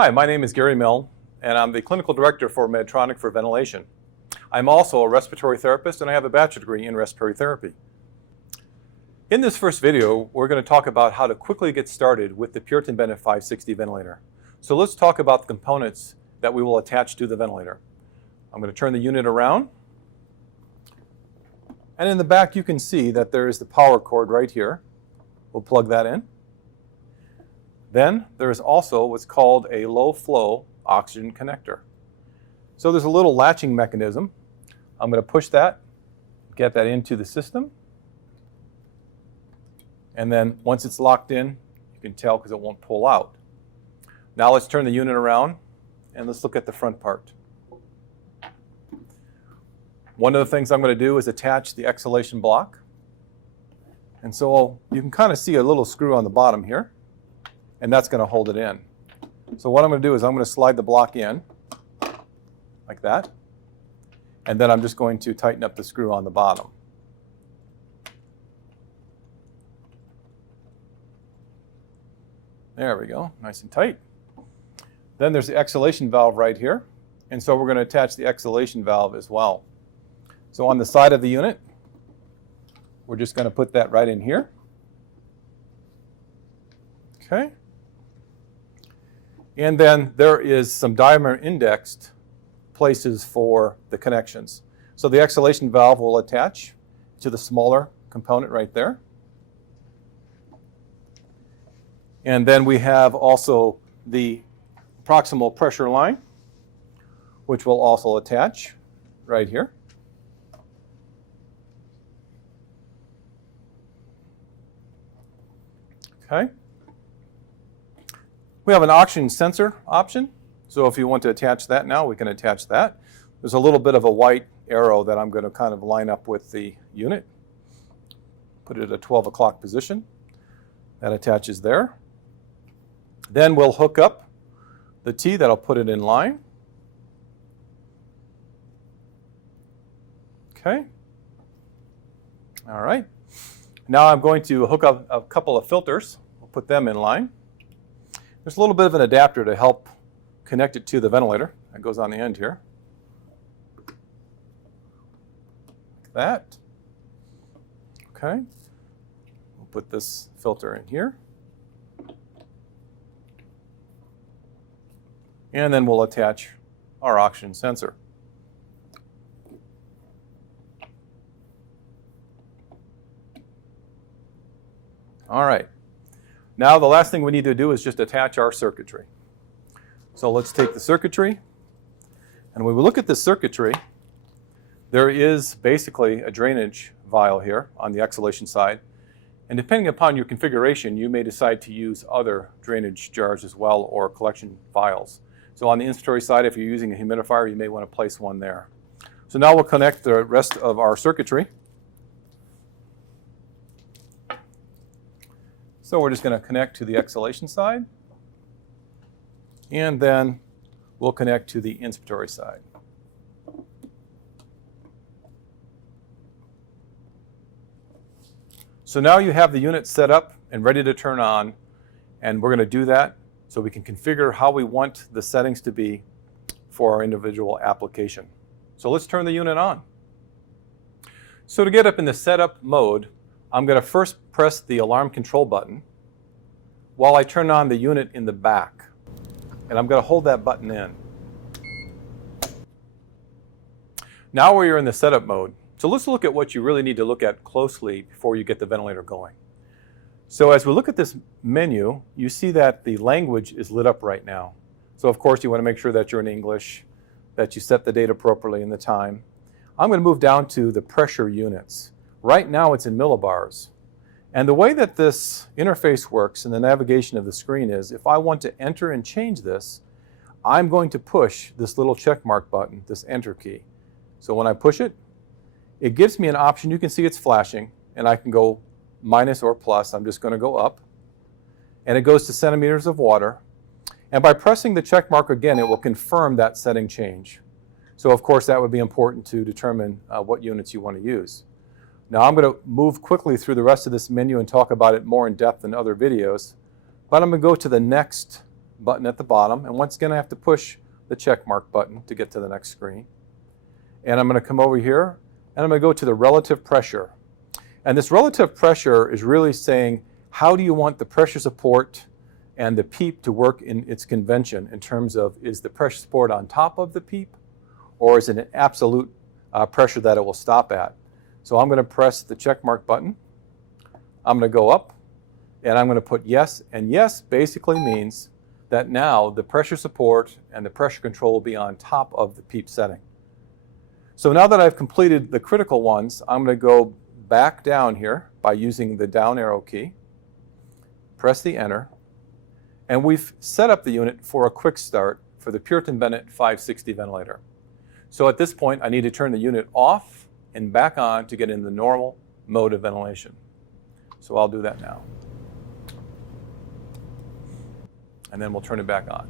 Hi, my name is Gary Milne, and I'm the Clinical Director for Medtronic for Ventilation. I'm also a respiratory therapist, and I have a bachelor's degree in respiratory therapy. In this first video, we're going to talk about how to quickly get started with the Puritan Bennett 560 ventilator. So let's talk about the components that we will attach to the ventilator. I'm going to turn the unit around. And in the back, you can see that there is the power cord right here. We'll plug that in. Then there's also what's called a low flow oxygen connector. So there's a little latching mechanism. I'm going to push that, get that into the system. And then once it's locked in, you can tell because it won't pull out. Now let's turn the unit around and let's look at the front part. One of the things I'm going to do is attach the exhalation block. And so you can kind of see a little screw on the bottom here, and that's going to hold it in. So what I'm going to do is I'm going to slide the block in like that, and then I'm just going to tighten up the screw on the bottom. There we go, nice and tight. Then there's the exhalation valve right here, and so we're going to attach the exhalation valve as well. So on the side of the unit, we're just going to put that right in here. Okay. And then there is some diameter indexed places for the connections. So the exhalation valve will attach to the smaller component right there. And then we have also the proximal pressure line, which will also attach right here. Okay. We have an oxygen sensor option. So if you want to attach that now, we can attach that. There's a little bit of a white arrow that I'm going to kind of line up with the unit. Put it at a 12 o'clock position. That attaches there. Then we'll hook up the T that'll put it in line. Okay. All right. Now I'm going to hook up a couple of filters. We'll put them in line. There's a little bit of an adapter to help connect it to the ventilator. That goes on the end here. Like that. Okay. We'll put this filter in here. And then we'll attach our oxygen sensor. All right. Now the last thing we need to do is just attach our circuitry. So let's take the circuitry. And when we look at the circuitry, there is basically a drainage vial here on the exhalation side. And depending upon your configuration, you may decide to use other drainage jars as well, or collection vials. So on the inspiratory side, if you're using a humidifier, you may want to place one there. So now we'll connect the rest of our circuitry. So we're just going to connect to the exhalation side, and then we'll connect to the inspiratory side. So now you have the unit set up and ready to turn on, and we're going to do that so we can configure how we want the settings to be for our individual application. So let's turn the unit on. So to get up in the setup mode, I'm going to first press the alarm control button while I turn on the unit in the back. And I'm going to hold that button in. Now we're in the setup mode. So let's look at what you really need to look at closely before you get the ventilator going. So as we look at this menu, you see that the language is lit up right now. So of course you want to make sure that you're in English, that you set the date appropriately and the time. I'm going to move down to the pressure units. Right now it's in millibars. And the way that this interface works in the navigation of the screen is if I want to enter and change this, I'm going to push this little checkmark button, this enter key. So when I push it, it gives me an option. You can see it's flashing, and I can go minus or plus. I'm just going to go up. And it goes to centimeters of water. And by pressing the checkmark again, it will confirm that setting change. So of course that would be important to determine what units you want to use. Now I'm going to move quickly through the rest of this menu and talk about it more in depth in other videos. But I'm going to go to the next button at the bottom, and once again I have to push the check mark button to get to the next screen. And I'm going to come over here and I'm going to go to the relative pressure. And this relative pressure is really saying how do you want the pressure support and the PEEP to work in its convention in terms of is the pressure support on top of the PEEP or is it an absolute pressure that it will stop at. So I'm going to press the check mark button. I'm going to go up and I'm going to put yes, and yes basically means that now the pressure support and the pressure control will be on top of the PEEP setting. So now that I've completed the critical ones, I'm going to go back down here by using the down arrow key, press the enter, and we've set up the unit for a quick start for the Puritan Bennett 560 ventilator. So at this point I need to turn the unit off and back on to get in the normal mode of ventilation. So I'll do that now. And then we'll turn it back on.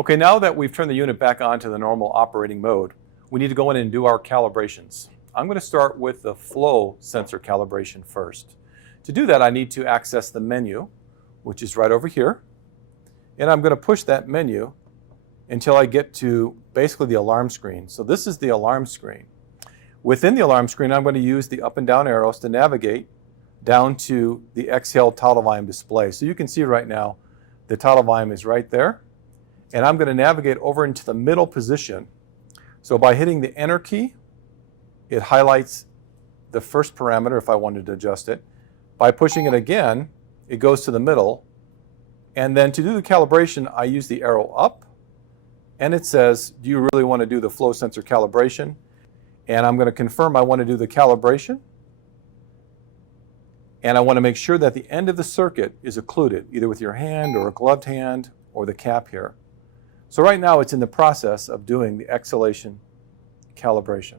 Okay, now that we've turned the unit back on to the normal operating mode, we need to go in and do our calibrations. I'm going to start with the flow sensor calibration first. To do that, I need to access the menu, which is right over here. And I'm going to push that menu until I get to basically the alarm screen. So this is the alarm screen. Within the alarm screen, I'm going to use the up and down arrows to navigate down to the exhale total volume display. So you can see right now the total volume is right there. And I'm going to navigate over into the middle position. So by hitting the enter key, it highlights the first parameter if I wanted to adjust it. By pushing it again, it goes to the middle. And then to do the calibration, I use the arrow up. And it says, do you really want to do the flow sensor calibration? And I'm going to confirm I want to do the calibration. And I want to make sure that the end of the circuit is occluded, either with your hand or a gloved hand or the cap here. So right now it's in the process of doing the exhalation calibration.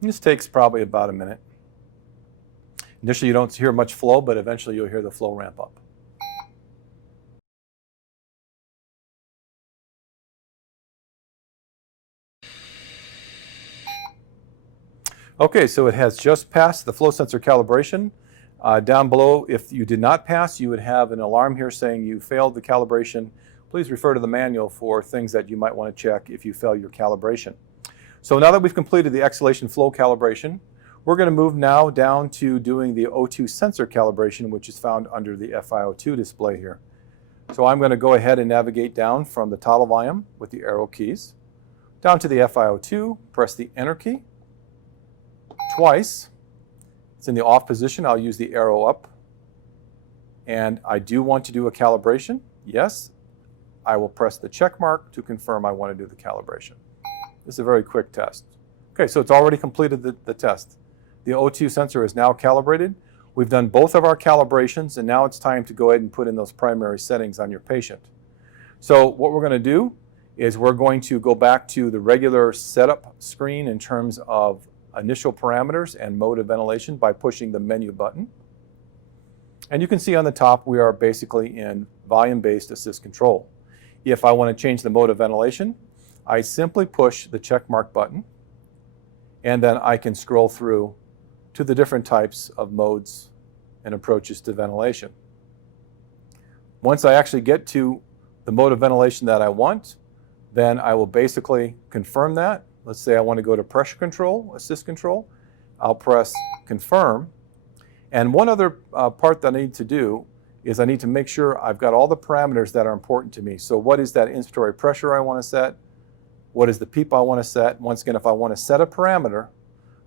This takes probably about a minute. Initially you don't hear much flow, but eventually you'll hear the flow ramp up. Okay, so it has just passed the flow sensor calibration. Down below, if you did not pass, you would have an alarm here saying you failed the calibration. Please refer to the manual for things that you might want to check if you fail your calibration. So now that we've completed the exhalation flow calibration, we're going to move now down to doing the O2 sensor calibration, which is found under the FiO2 display here. So I'm going to go ahead and navigate down from the total volume with the arrow keys, down to the FiO2, press the enter key twice. It's in the off position. I'll use the arrow up. And I do want to do a calibration. Yes. I will press the check mark to confirm I want to do the calibration. This is a very quick test. Okay, so it's already completed the test. The O2 sensor is now calibrated. We've done both of our calibrations, and now it's time to go ahead and put in those primary settings on your patient. So what we're going to do is we're going to go back to the regular setup screen in terms of initial parameters and mode of ventilation by pushing the menu button. And you can see on the top we are basically in volume-based assist control. If I want to change the mode of ventilation, I simply push the check mark button and then I can scroll through to the different types of modes and approaches to ventilation. Once I actually get to the mode of ventilation that I want, then I will basically confirm that. Let's say I want to go to pressure control, assist control. I'll press confirm. And one other part that I need to do is I need to make sure I've got all the parameters that are important to me. So what is that inspiratory pressure I want to set? What is the PEEP I want to set? Once again, if I want to set a parameter,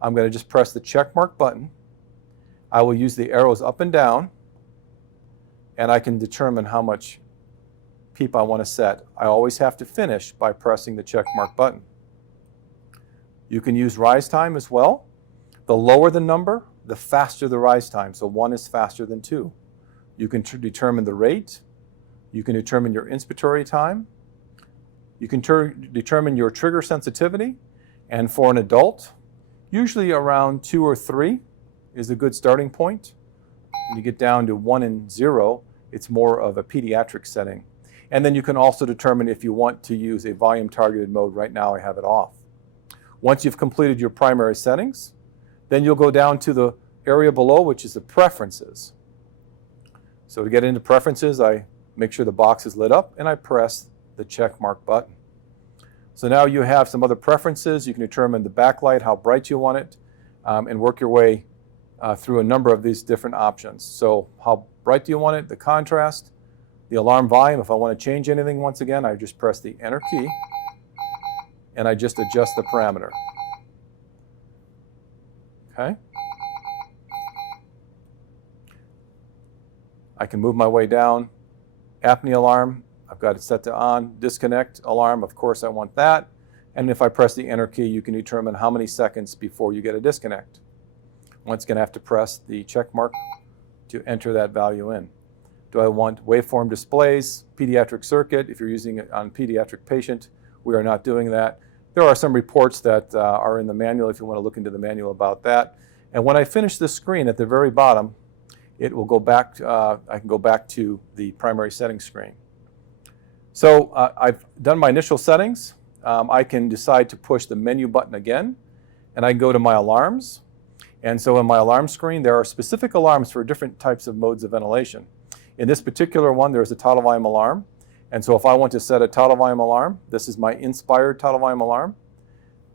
I'm going to just press the check mark button. I will use the arrows up and down, and I can determine how much PEEP I want to set. I always have to finish by pressing the check mark button. You can use rise time as well. The lower the number, the faster the rise time. So 1 is faster than 2. You can determine the rate. You can determine your inspiratory time. You can determine your trigger sensitivity. And for an adult, usually around 2 or 3 is a good starting point. When you get down to 1 and 0, it's more of a pediatric setting. And then you can also determine if you want to use a volume targeted mode. Right now I have it off. Once you've completed your primary settings, then you'll go down to the area below, which is the preferences. So to get into preferences, I make sure the box is lit up and I press the check mark button. So now you have some other preferences. You can determine the backlight, how bright you want it, and work your way through a number of these different options. So how bright do you want it, the contrast, the alarm volume. If I want to change anything, once again, I just press the enter key and I just adjust the parameter. Okay. I can move my way down. Apnea alarm, I've got it set to on. Disconnect alarm, of course I want that. And if I press the enter key, you can determine how many seconds before you get a disconnect. Once again, I have to press the check mark to enter that value in. Do I want waveform displays, pediatric circuit? If you're using it on a pediatric patient, we are not doing that. There are some reports that are in the manual if you want to look into the manual about that. And when I finish this screen at the very bottom, it will go back, I can go back to the primary settings screen. So I've done my initial settings. I can decide to push the menu button again, and I can go to my alarms. And so in my alarm screen, there are specific alarms for different types of modes of ventilation. In this particular one, there's a tidal volume alarm. And so if I want to set a tidal volume alarm, this is my inspired tidal volume alarm.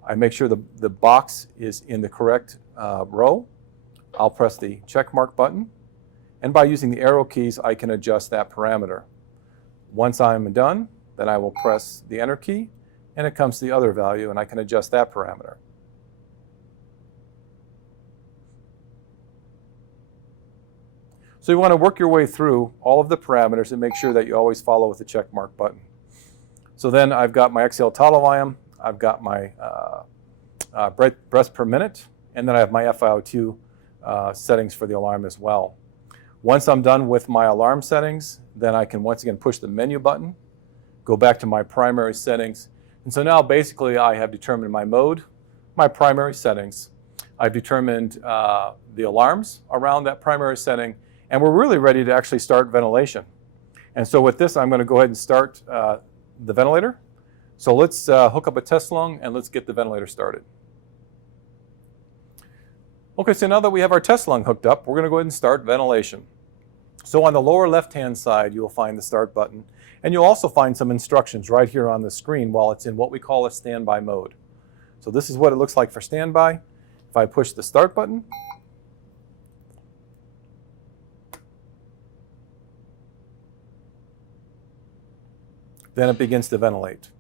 I make sure the box is in the correct row. I'll press the check mark button. And by using the arrow keys, I can adjust that parameter. Once I'm done, then I will press the enter key, and it comes to the other value, and I can adjust that parameter. So you want to work your way through all of the parameters and make sure that you always follow with the check mark button. So then I've got my exhale tidal volume, I've got my breaths per minute, and then I have my FiO2 settings for the alarm as well. Once I'm done with my alarm settings, then I can once again push the menu button, go back to my primary settings. And so now basically I have determined my mode, my primary settings. I've determined the alarms around that primary setting, and we're really ready to actually start ventilation. And so with this, I'm going to go ahead and start the ventilator. So let's hook up a test lung and let's get the ventilator started. Okay, so now that we have our test lung hooked up, we're going to go ahead and start ventilation. So on the lower left-hand side, you'll find the start button, and you'll also find some instructions right here on the screen while it's in what we call a standby mode. So this is what it looks like for standby. If I push the start button, then it begins to ventilate.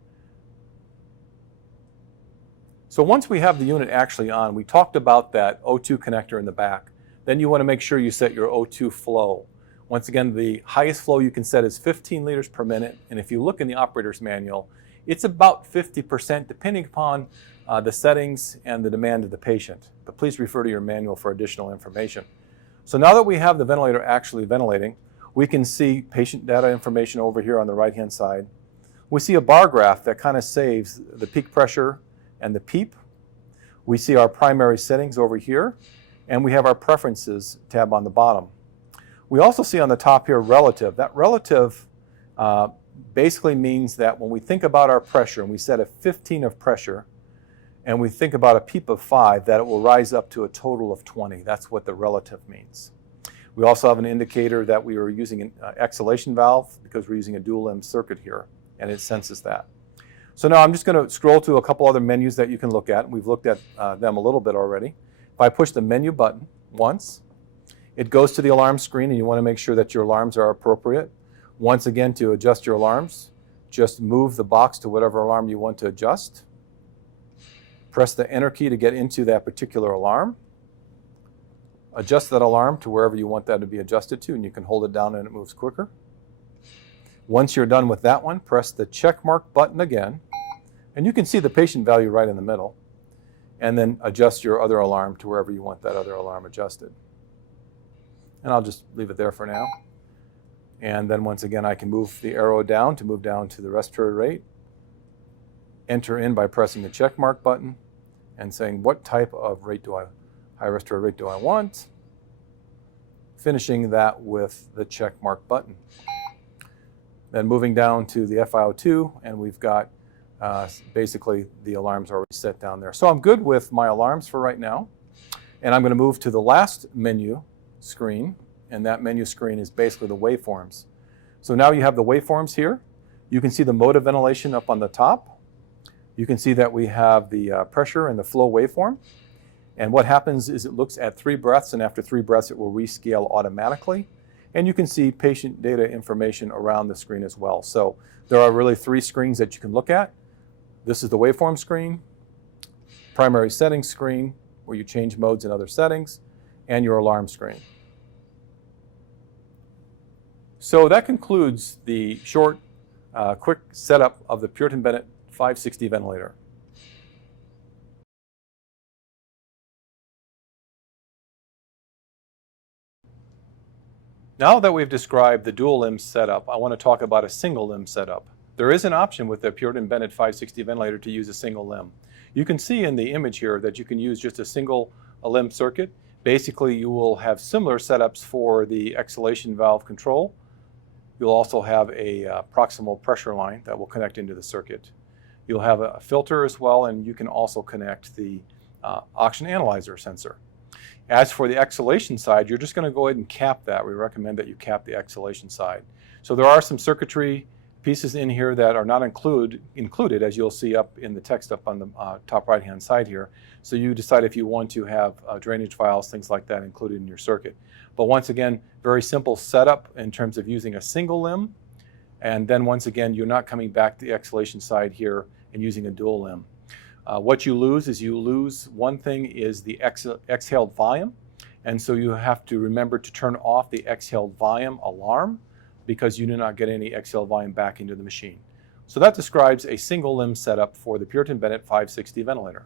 So once we have the unit actually on, we talked about that O2 connector in the back. Then you want to make sure you set your O2 flow. Once again, the highest flow you can set is 15 liters per minute. And if you look in the operator's manual, it's about 50% depending upon the settings and the demand of the patient. But please refer to your manual for additional information. So now that we have the ventilator actually ventilating, we can see patient data information over here on the right-hand side. We see a bar graph that kind of saves the peak pressure and the PEEP. We see our primary settings over here, and we have our preferences tab on the bottom. We also see on the top here relative. That relative basically means that when we think about our pressure and we set a 15 of pressure and we think about a PEEP of 5, that it will rise up to a total of 20. That's what the relative means. We also have an indicator that we are using an exhalation valve because we're using a dual limb circuit here, and it senses that. So now I'm just going to scroll to a couple other menus that you can look at. We've looked at them a little bit already. If I push the menu button once, it goes to the alarm screen, and you want to make sure that your alarms are appropriate. Once again, to adjust your alarms, just move the box to whatever alarm you want to adjust. Press the enter key to get into that particular alarm. Adjust that alarm to wherever you want that to be adjusted to, and you can hold it down and it moves quicker. Once you're done with that one, press the check mark button again, and you can see the patient value right in the middle, and then adjust your other alarm to wherever you want that other alarm adjusted. And I'll just leave it there for now. And then once again, I can move the arrow down to move down to the respiratory rate, enter in by pressing the check mark button and saying what type of high respiratory rate do I want, finishing that with the check mark button. Then moving down to the FiO2, and we've got basically the alarms already set down there. So I'm good with my alarms for right now. And I'm going to move to the last menu screen, and that menu screen is basically the waveforms. So now you have the waveforms here. You can see the mode of ventilation up on the top. You can see that we have the pressure and the flow waveform. And what happens is it looks at 3 breaths, and after 3 breaths it will rescale automatically. And you can see patient data information around the screen as well. So there are really 3 screens that you can look at. This is the waveform screen, primary settings screen, where you change modes and other settings, and your alarm screen. So that concludes the short, quick setup of the Puritan Bennett 560 ventilator. Now that we've described the dual limb setup, I want to talk about a single limb setup. There is an option with the Puritan Bennett 560 ventilator to use a single limb. You can see in the image here that you can use just a single limb circuit. Basically, you will have similar setups for the exhalation valve control. You'll also have a proximal pressure line that will connect into the circuit. You'll have a filter as well, and you can also connect the oxygen analyzer sensor. As for the exhalation side, you're just going to go ahead and cap that. We recommend that you cap the exhalation side. So there are some circuitry pieces in here that are not included, as you'll see up in the text up on the top right-hand side here. So you decide if you want to have drainage files, things like that included in your circuit. But once again, very simple setup in terms of using a single limb. And then once again, you're not coming back to the exhalation side here and using a dual limb. What you lose is one thing is the exhaled volume. And so you have to remember to turn off the exhaled volume alarm because you do not get any exhaled volume back into the machine. So that describes a single limb setup for the Puritan Bennett 560 ventilator.